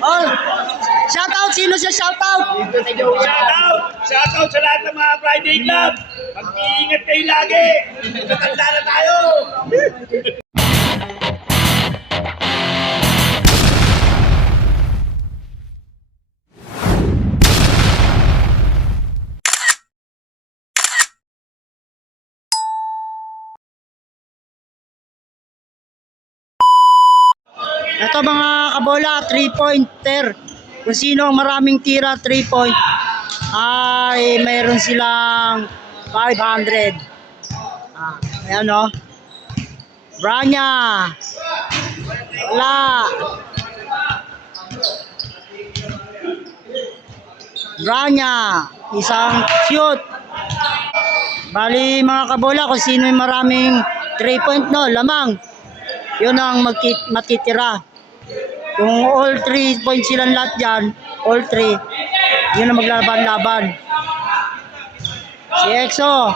Oh, shoutout! Sino siya shoutout? Shoutout sa lahat ng mga Friday Club. Mag-iingat kayo lagi. Matanda na tayo. Ito mga kabola, 3-pointer. Kung sino ang maraming tira 3-point ay mayroon silang 500. Ayan o. Branya. Wala. Branya. Isang shoot. Bali mga kabola, kung sino yung maraming 3-point no, lamang. Yun ang matitira. Kung all 3 points silang lahat dyan, all 3, yun ang maglaban-laban. Si Exo,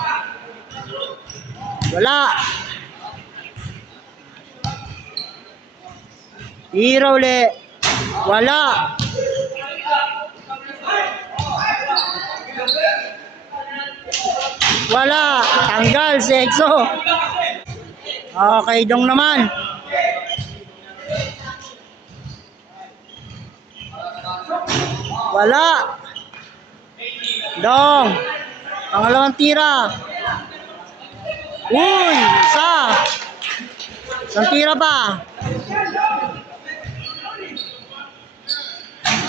wala. Hero uli, wala. Wala, tanggal si Exo. Okay, Dong naman. Wala. Dong. Pangalawang tira. Uy, isa. Isang tira pa.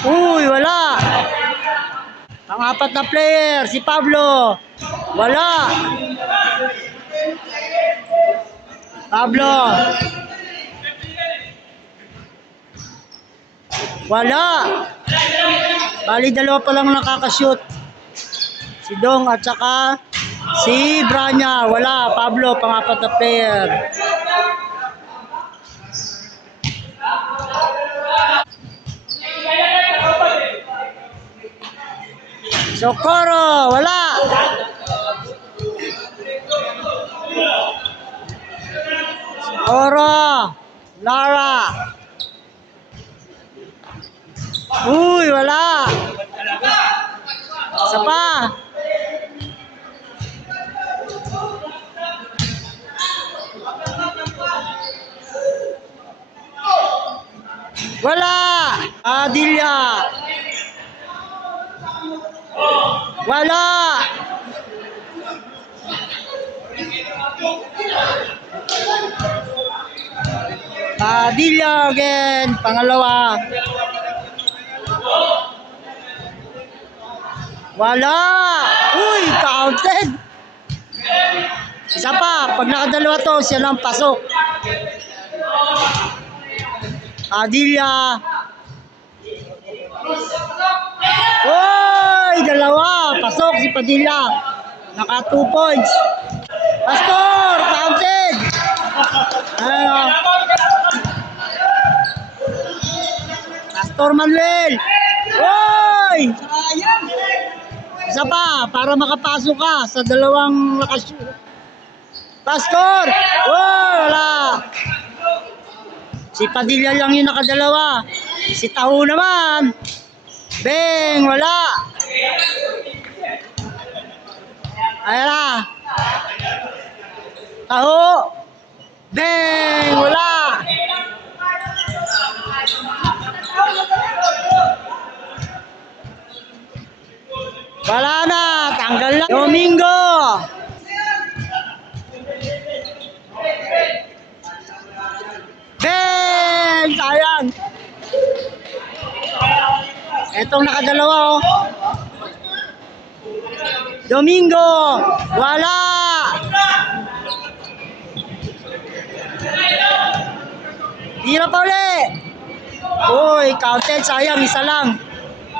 Uy, wala. Pang-apat na player, si Pablo. Wala. Pablo. Wala. Bali dalawa pa lang nakakashoot. Si Dong at saka si Branya. Wala. Pablo, pang-apat na player. Socorro. Wala. Socorro. Lara. Uy, wala. Isa pa. Wala. Adilya. Wala. Adilya again. Pangalawa. Wala! Uy, counted! Isa pa, pag nakadalawa to, siya lang pasok. Adilya. Uy, dalawa, pasok si Padilla. Naka 2 points. Pastor, counted! Ano? Pastor Manuel. Uy! Isa pa, para makapasok ka sa dalawang nakashoot. Pastor! Oh, wala! Si Padilla lang yung nakadalawa. Si Taho naman. Beng, wala! Ayan na. Taho! Beng, wala! Wala na, tanggal na. Domingo. Ben, sayang. Etong nakadalawa oh. Domingo, wala. Tira pa ulit. Uy, counted, sayang, isa lang.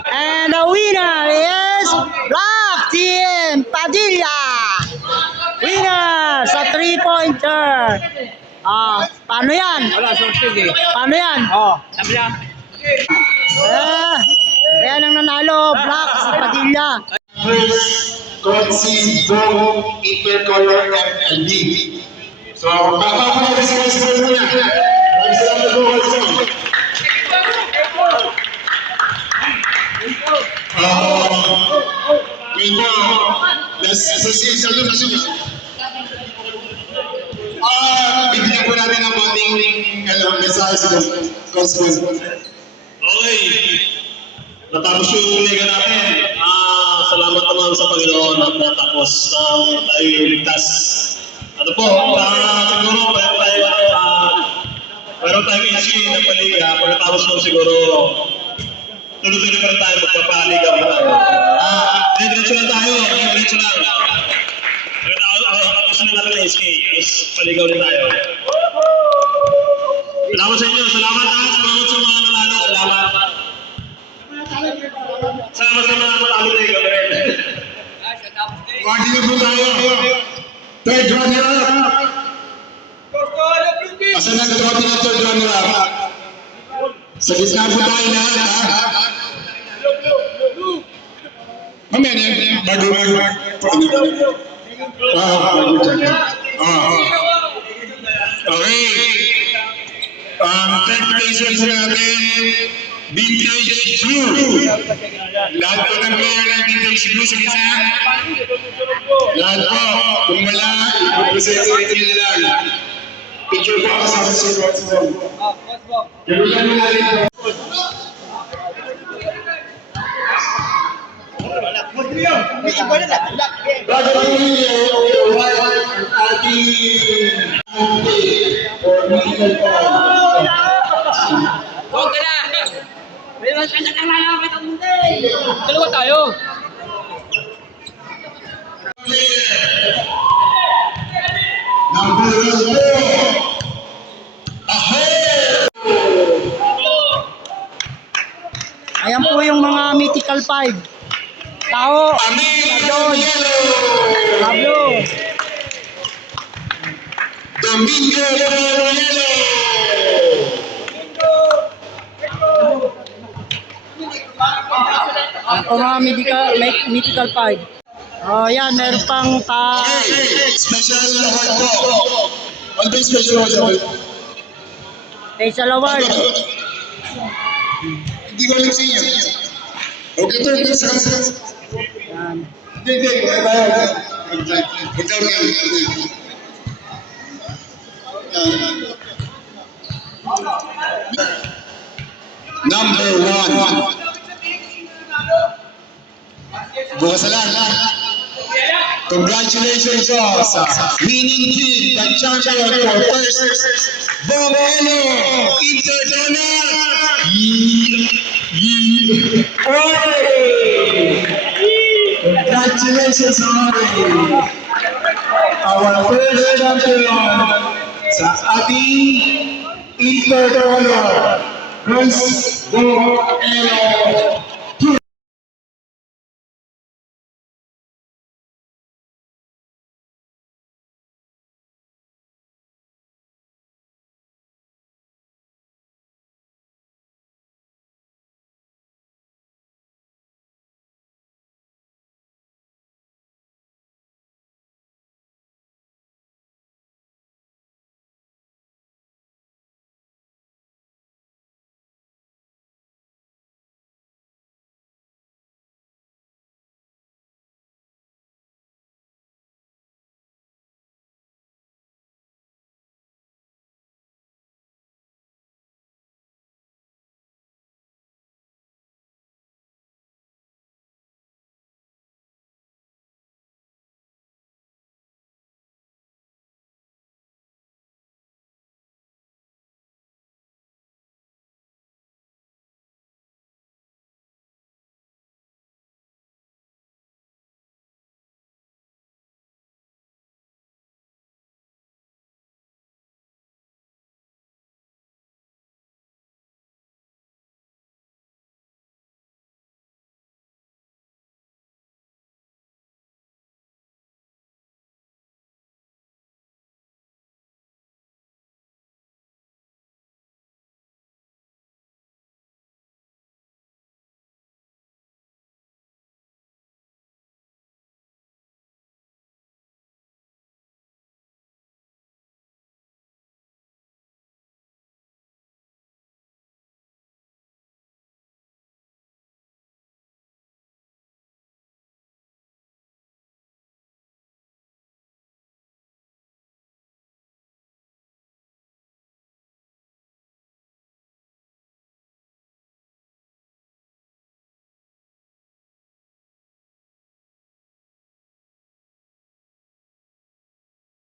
And the winner is Black Team Padilla. Winner sa 3-pointer. Paano yan? Paano yan? Kaya nang nanalo, Black si Padilla. First, Consi Dong, Iper Color, and Ali. So, papapalala sa Casper muna. Maraming salamat po, Casper. Ngayon po, association doon kasi bibigyan po natin ng konting mensahe sa Casper. Okay. Natapos yung liga natin. Salamat naman sa Panginoon at natapos tayo ligtas. Ano po, siguro meron tayong issue na paliga. Pagkatapos mo siguro, tuloy-tuloy pa rin tayo magpapaliga pa tayo. Diretso lang tayo. Diretso lang. Pagkatapos na natin ang SK. Paligaw din tayo. Salamat sa inyo. Salamat ha. Salamat sa mga nanalo. Salamat. Salamat sa mga nanalo na ikaw rin. Party na po tayo. Third runner-up. Asan ang trophy ng third runner-up? Sa gitna po tayo lahat, ha? Mamaya na yan. Bago. Okay. Third placement natin, Vintage Blue. Lahat po ng player ng Vintage Blue sa gitna. Lahat po, kung wala, i-present nyo na lang. Picture po kasama sa platform. Garulan mo natin po. Bago po ninyo, ang ating or medical card. Huwag ka na! May mas kanya kang lalakit ang mundi! Dalawa tayo! Number 4. Ayan po yung mga mythical 5. Tao, Pablo, Pablo, Domingo Yellow. ang mga mythical 5. Oh, yan, meron pang Special award po. Ano ba yung special award? special award. Hindi ko alam sa inyo. Okay, ito sa kanila. Yan. Hindi. Ikaw nga. Number 1. Bukas na lang. Congratulations po sa winning team, the champion for first Bongelo Interdonor. Congratulations our first champion sa ating Interdonor. First Bongelo